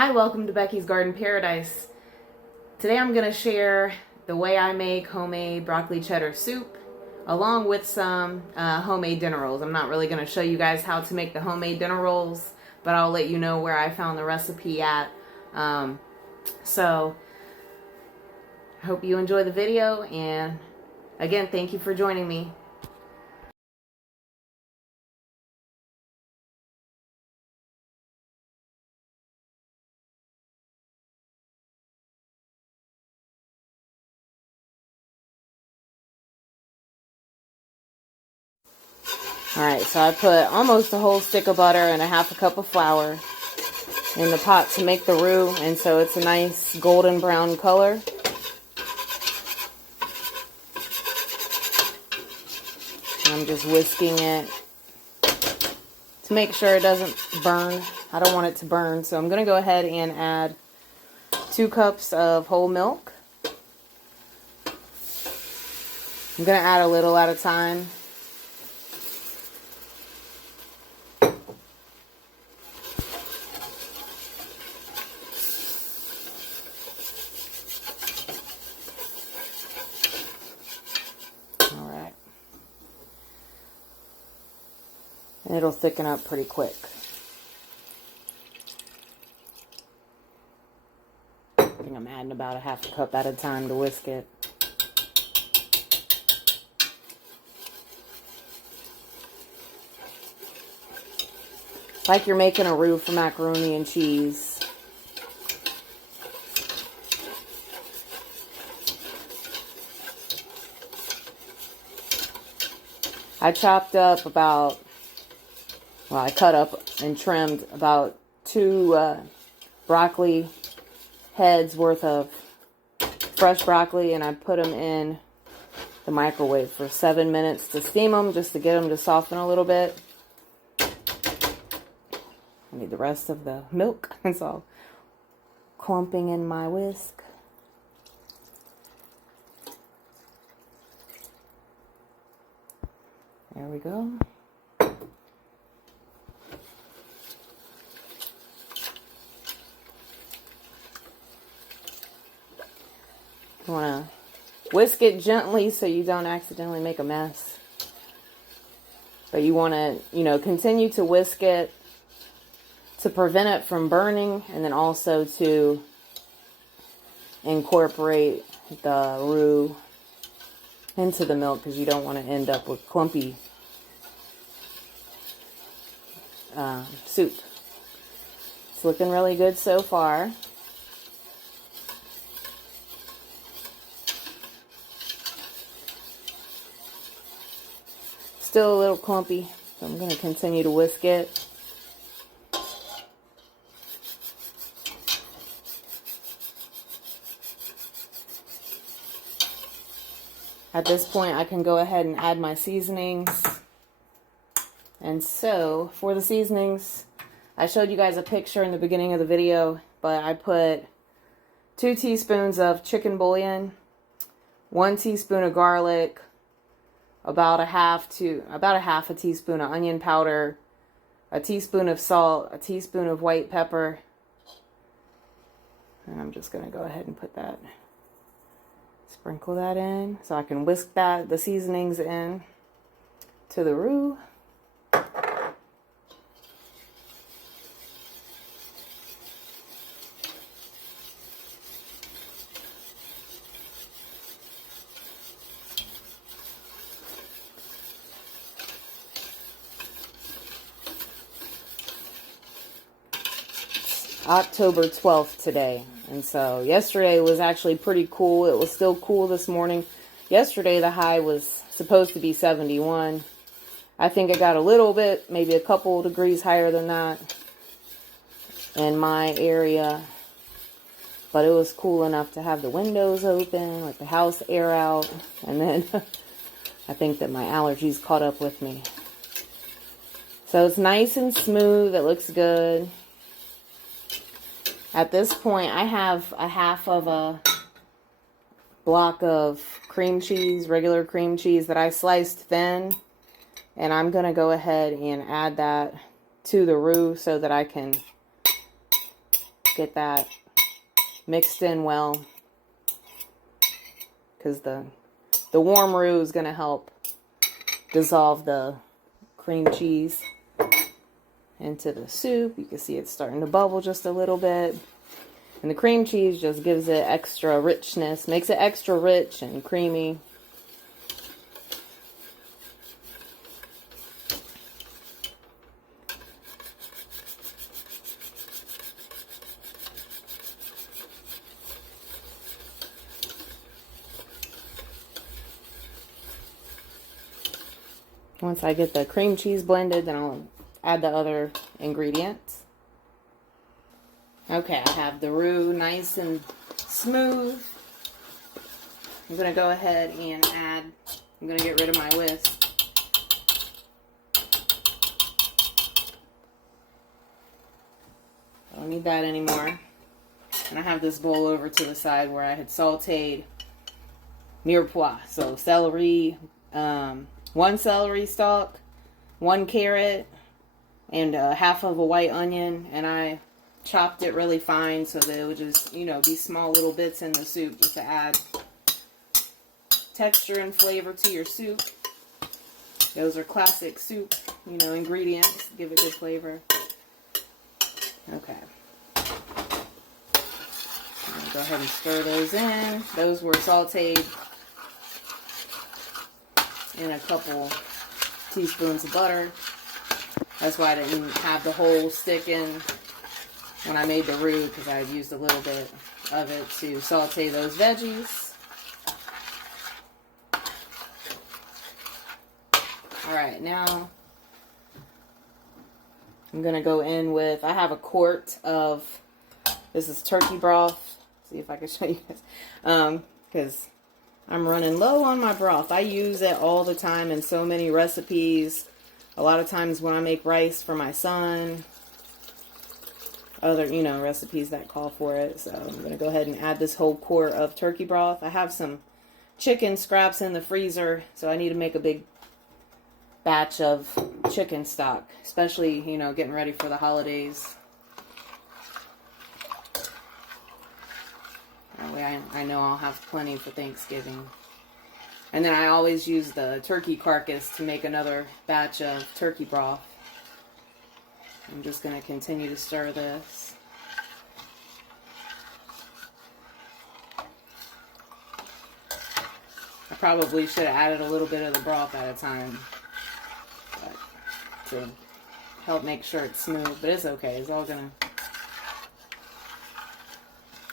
Hi, welcome to Becky's Garden Paradise. Today I'm going to share the way I make homemade broccoli cheddar soup along with some homemade dinner rolls. I'm not really going to show you guys how to make the homemade dinner rolls, but I'll let you know where I found the recipe at. So I hope you enjoy the video, and again, thank you for joining me. Alright, so I put almost a whole stick of butter and a half a cup of flour in the pot to make the roux, and so it's a nice golden brown color. I'm just whisking it to make sure it doesn't burn. I don't want it to burn, so I'm going to go ahead and add 2 cups of whole milk. I'm going to add a little at a time. Alright. And it'll thicken up pretty quick. I think I'm adding about a half a cup at a time to whisk it. Like you're making a roux for macaroni and cheese. I chopped up I cut up and trimmed about 2 broccoli heads worth of fresh broccoli, and I put them in the microwave for 7 minutes to steam them, just to get them to soften a little bit. I need the rest of the milk. It's all clumping in my whisk. There we go. You want to whisk it gently so you don't accidentally make a mess. But you want to, continue to whisk it to prevent it from burning, and then also to incorporate the roux into the milk, because you don't want to end up with clumpy soup. It's looking really good so far. Still a little clumpy, so I'm going to continue to whisk it. At this point, I can go ahead and add my seasonings. And so, for the seasonings, I showed you guys a picture in the beginning of the video, but I put 2 teaspoons of chicken bouillon, 1 teaspoon of garlic, about a half a teaspoon of onion powder, a teaspoon of salt, a teaspoon of white pepper. And I'm just going to go ahead and sprinkle that in so I can whisk the seasonings in to the roux. October 12th today, and so yesterday was actually pretty cool. It was still cool this morning. Yesterday the high was supposed to be 71. I think it got a little bit, maybe a couple degrees higher than that in my area, but it was cool enough to have the windows open, let the house air out, and then I think that my allergies caught up with me. So it's nice and smooth. It looks good. At this point, I have a half of a block of cream cheese, regular cream cheese that I sliced thin. And I'm going to go ahead and add that to the roux so that I can get that mixed in well, because the warm roux is going to help dissolve the cream cheese into the soup. You can see it's starting to bubble just a little bit. And the cream cheese just gives it extra richness, makes it extra rich and creamy. Once I get the cream cheese blended, then I'll add the other ingredients. Okay, I have the roux nice and smooth. I'm going to go ahead and I'm going to get rid of my whisk. I don't need that anymore. And I have this bowl over to the side where I had sauteed mirepoix. So celery, 1 celery stalk, 1 carrot, and half of a white onion, and I chopped it really fine so that it would just, be small little bits in the soup just to add texture and flavor to your soup. Those are classic soup, ingredients, give it good flavor. Okay. I'm going to go ahead and stir those in. Those were sauteed in a couple teaspoons of butter. That's why I didn't have the whole stick in when I made the roux, because I had used a little bit of it to saute those veggies. Alright, now I'm going to go in with, I have a quart of, this is turkey broth. See if I can show you guys. Because I'm running low on my broth. I use it all the time in so many recipes. A lot of times when I make rice for my son. Other, recipes that call for it. So I'm going to go ahead and add this whole quart of turkey broth. I have some chicken scraps in the freezer. So I need to make a big batch of chicken stock. Especially, getting ready for the holidays. That way I know I'll have plenty for Thanksgiving. And then I always use the turkey carcass to make another batch of turkey broth. I'm just going to continue to stir this. I probably should have added a little bit of the broth at a time, but to help make sure it's smooth. But it's okay. It's all going to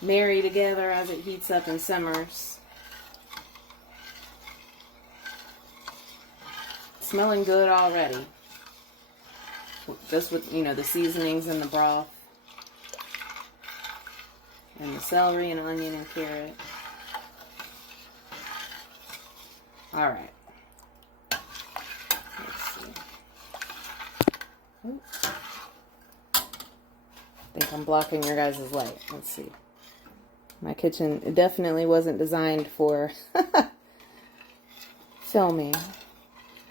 marry together as it heats up and simmers. Smelling good already. Just with, the seasonings and the broth. And the celery and onion and carrot. Alright. Let's see. Oops. I think I'm blocking your guys' light. Let's see. My kitchen, it definitely wasn't designed for filming.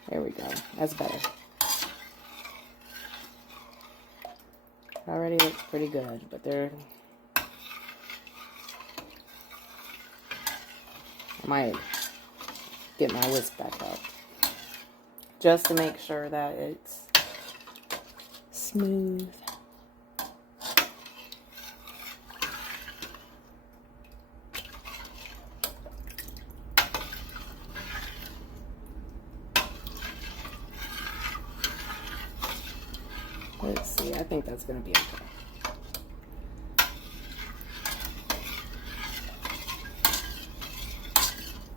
There we go. That's better. Already looks pretty good, but I might get my whisk back out just to make sure that it's smooth. Let's see, I think that's going to be okay.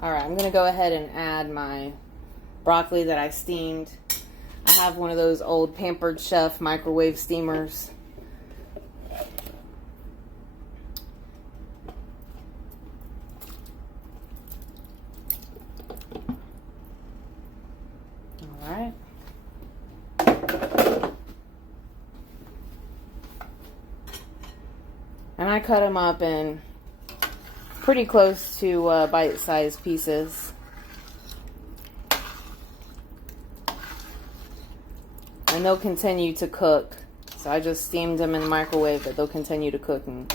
Alright, I'm going to go ahead and add my broccoli that I steamed. I have one of those old Pampered Chef microwave steamers. Alright. And I cut them up in pretty close to bite-sized pieces. And they'll continue to cook. So I just steamed them in the microwave, but they'll continue to cook and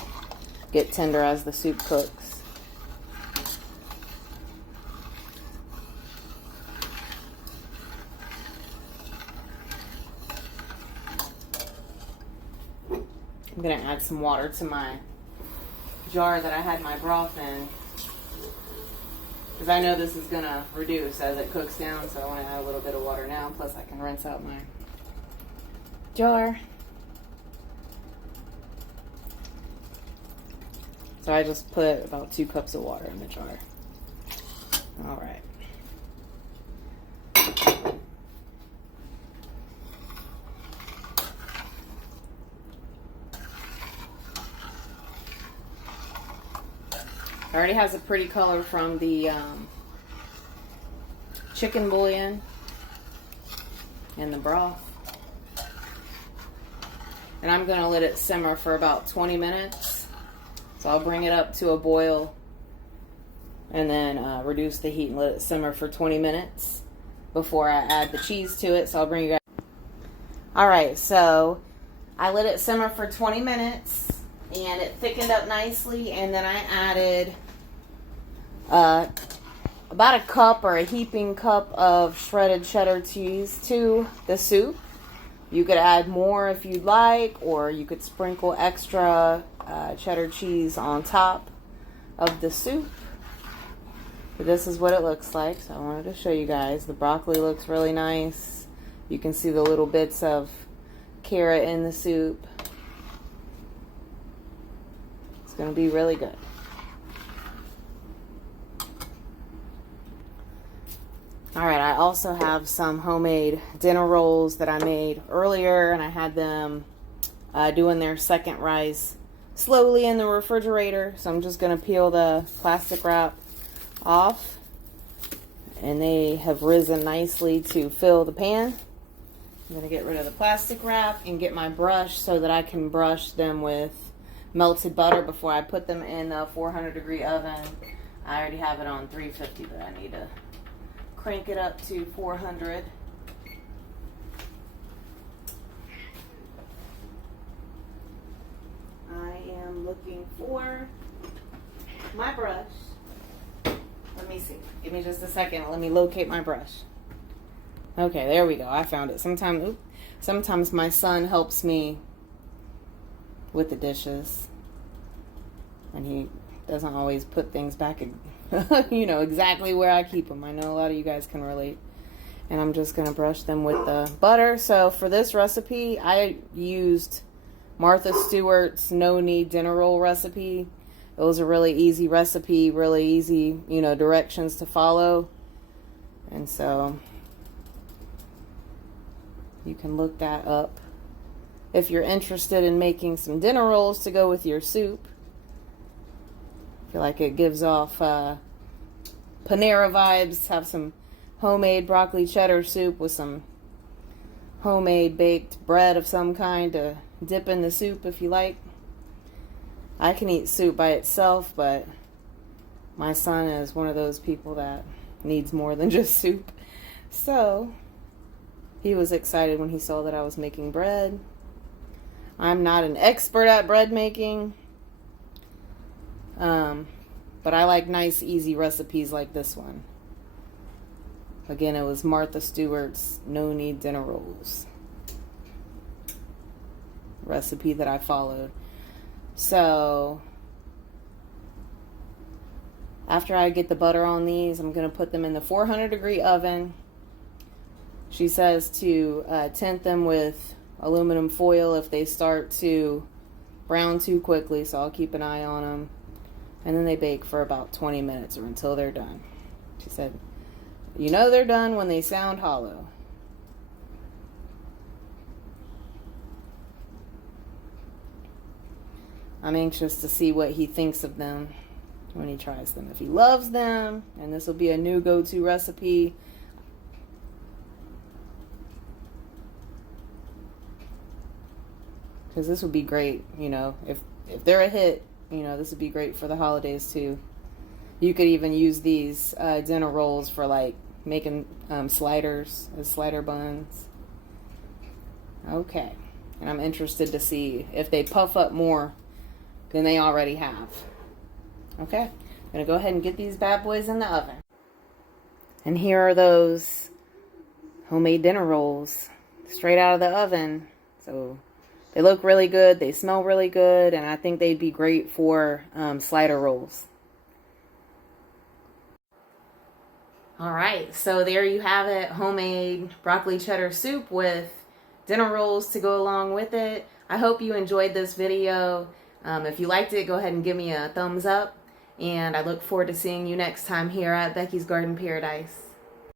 get tender as the soup cooks. I'm going to add some water to my jar that I had my broth in, because I know this is going to reduce as it cooks down, so I want to add a little bit of water now, plus I can rinse out my jar. So I just put about 2 cups of water in the jar. All right. It already has a pretty color from the chicken bouillon and the broth. And I'm going to let it simmer for about 20 minutes. So I'll bring it up to a boil and then reduce the heat and let it simmer for 20 minutes before I add the cheese to it. So I'll bring you guys. Alright, so I let it simmer for 20 minutes. And it thickened up nicely, and then I added about a cup or a heaping cup of shredded cheddar cheese to the soup. You could add more if you'd like, or you could sprinkle extra cheddar cheese on top of the soup. But this is what it looks like, so I wanted to show you guys. The broccoli looks really nice. You can see the little bits of carrot in the soup. Going to be really good. Alright, I also have some homemade dinner rolls that I made earlier, and I had them doing their second rise slowly in the refrigerator. So I'm just going to peel the plastic wrap off, and they have risen nicely to fill the pan. I'm going to get rid of the plastic wrap and get my brush so that I can brush them with melted butter before I put them in the 400-degree oven. I already have it on 350, but I need to crank it up to 400. I am looking for my brush. Let me see. Give me just a second. Let me locate my brush. Okay, there we go. I found it. Sometimes my son helps me with the dishes, and he doesn't always put things back in, exactly where I keep them. I know a lot of you guys can relate. And I'm just going to brush them with the butter. So for this recipe, I used Martha Stewart's no knead dinner roll recipe. It was a really easy recipe, really easy, directions to follow. And so you can look that up if you're interested in making some dinner rolls to go with your soup. I feel like it gives off Panera vibes. Have some homemade broccoli cheddar soup with some homemade baked bread of some kind to dip in the soup if you like. I can eat soup by itself, but my son is one of those people that needs more than just soup. So he was excited when he saw that I was making bread. I'm not an expert at bread making, but I like nice, easy recipes like this one. Again, it was Martha Stewart's no knead dinner rolls recipe that I followed. So after I get the butter on these, I'm going to put them in the 400-degree oven. She says to tint them with aluminum foil if they start to brown too quickly, so I'll keep an eye on them. And then they bake for about 20 minutes or until they're done. She said, they're done when they sound hollow. I'm anxious to see what he thinks of them when he tries them. If he loves them, and this will be a new go-to recipe. Because this would be great, if they're a hit, this would be great for the holidays too. You could even use these dinner rolls for like making sliders as slider buns. Okay, And I'm interested to see if they puff up more than they already have. Okay, I'm going to go ahead and get these bad boys in the oven. And here are those homemade dinner rolls straight out of the oven. So they look really good, they smell really good, and I think they'd be great for slider rolls. Alright, so there you have it, homemade broccoli cheddar soup with dinner rolls to go along with it. I hope you enjoyed this video. If you liked it, go ahead and give me a thumbs up, and I look forward to seeing you next time here at Becky's Garden Paradise.